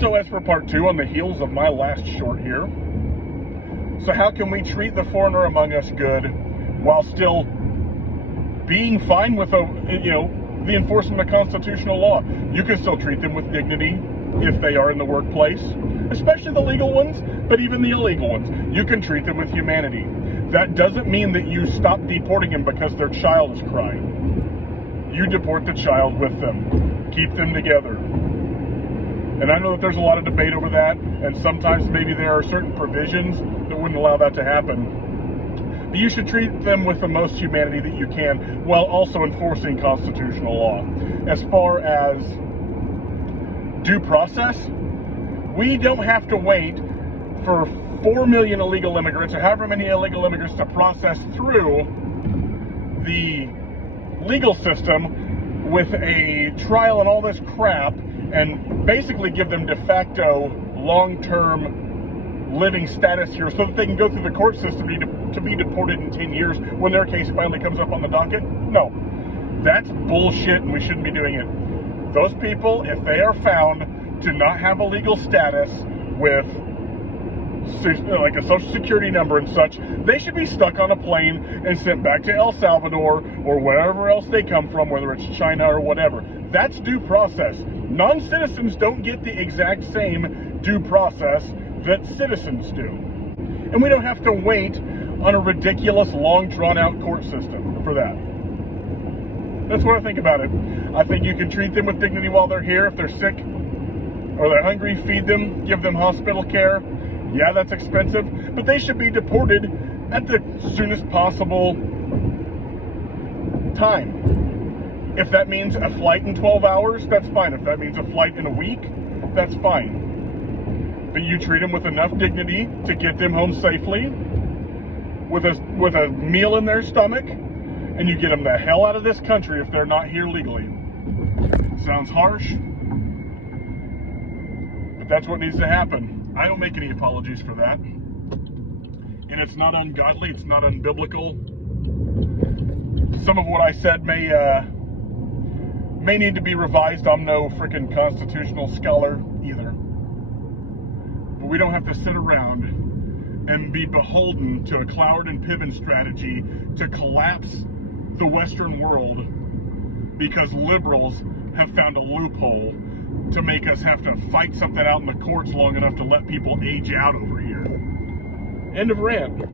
So as for part two, on the heels of my last short here, so how can we treat the foreigner among us good while still being fine with the enforcement of constitutional law? You can still treat them with dignity if they are in the workplace, especially the legal ones, but even the illegal ones. You can treat them with humanity. That doesn't mean that you stop deporting them because their child is crying. You deport the child with them. Keep them together. And I know that there's a lot of debate over that, and sometimes maybe there are certain provisions that wouldn't allow that to happen. But you should treat them with the most humanity that you can while also enforcing constitutional law. As far as due process, we don't have to wait for 4 million illegal immigrants or however many illegal immigrants to process through the legal system with a trial and all this crap and basically give them de facto long-term living status here so that they can go through the court system to be deported in 10 years when their case finally comes up on the docket. No, that's bullshit, and we shouldn't be doing it. Those people, if they are found to not have a legal status with like a social security number and such, they should be stuck on a plane and sent back to El Salvador or wherever else they come from, whether it's China or whatever. That's due process. Non-citizens don't get the exact same due process that citizens do. And we don't have to wait on a ridiculous, long, drawn-out court system for that. That's what I think about it. I think you can treat them with dignity while they're here. If they're sick or they're hungry, feed them, give them hospital care. Yeah, that's expensive, but they should be deported at the soonest possible time. If that means a flight in 12 hours, that's fine. If that means a flight in a week, that's fine. But you treat them with enough dignity to get them home safely, with a meal in their stomach, and you get them the hell out of this country if they're not here legally. Sounds harsh, but that's what needs to happen. I don't make any apologies for that. And it's not ungodly, it's not unbiblical. Some of what I said may need to be revised. I'm no freaking constitutional scholar either. But we don't have to sit around and be beholden to a Cloward and Piven strategy to collapse the Western world because liberals have found a loophole to make us have to fight something out in the courts long enough to let people age out over here. End of rant.